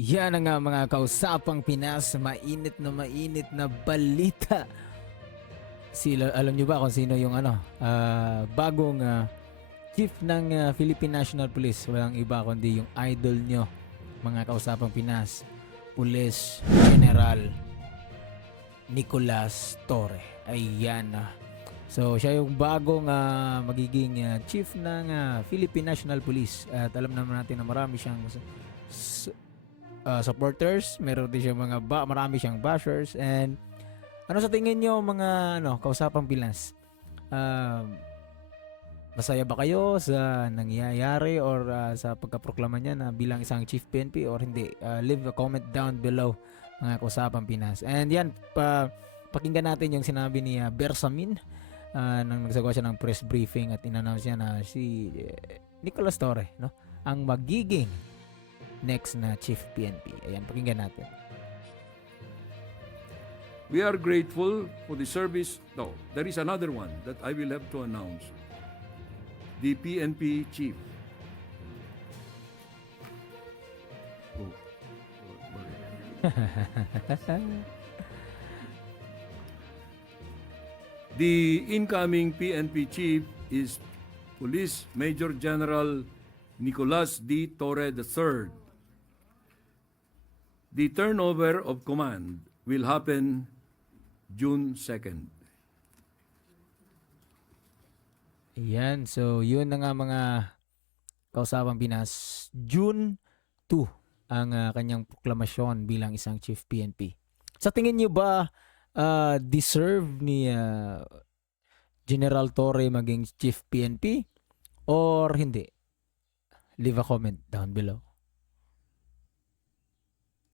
Yan ang nga mga kausapang Pinas, mainit na mainit na balita. Sila, alam nyo ba kung sino yung ano, ah, bagong ah, chief ng ah, Philippine National Police? Walang iba kundi yung idol nyo, mga kausapang Pinas, Police General Nicolas Torre. Ayan. ah. So, siya yung bagong ah, magiging ah, chief ng ah, Philippine National Police. At alam naman natin na marami siyang ah, supporters, meron din siya mga ba, marami siyang bashers and ano sa tingin niyo mga ano, kausapang Pinas? Um, masaya ba kayo sa nangyayari or ah, sa pagkaproklama niya na bilang isang chief PNP or hindi? Ah, leave a comment down below mga kausapang Pinas. And yan, pa, pakinggan natin yung sinabi ni ah, Bersamin ah, nang nagsagawa siya ng press briefing at inannounce niya na si eh, Nicolas Torre, no? Ang magiging next na chief PNP. Ayan, pakinggan natin. We are grateful for the service. No, there is another one that I will have to announce. The PNP chief. Oh, oh? The incoming PNP chief is Police Major General Nicolas D. Torre III. The turnover of command will happen June 2nd. Ayan, so yun na nga mga kausapang Pinas. June 2 ang ah, kanyang proklamasyon bilang isang chief PNP. Sa tingin niyo ba ah, deserve ni ah, General Torre maging chief PNP or hindi? Leave a comment down below.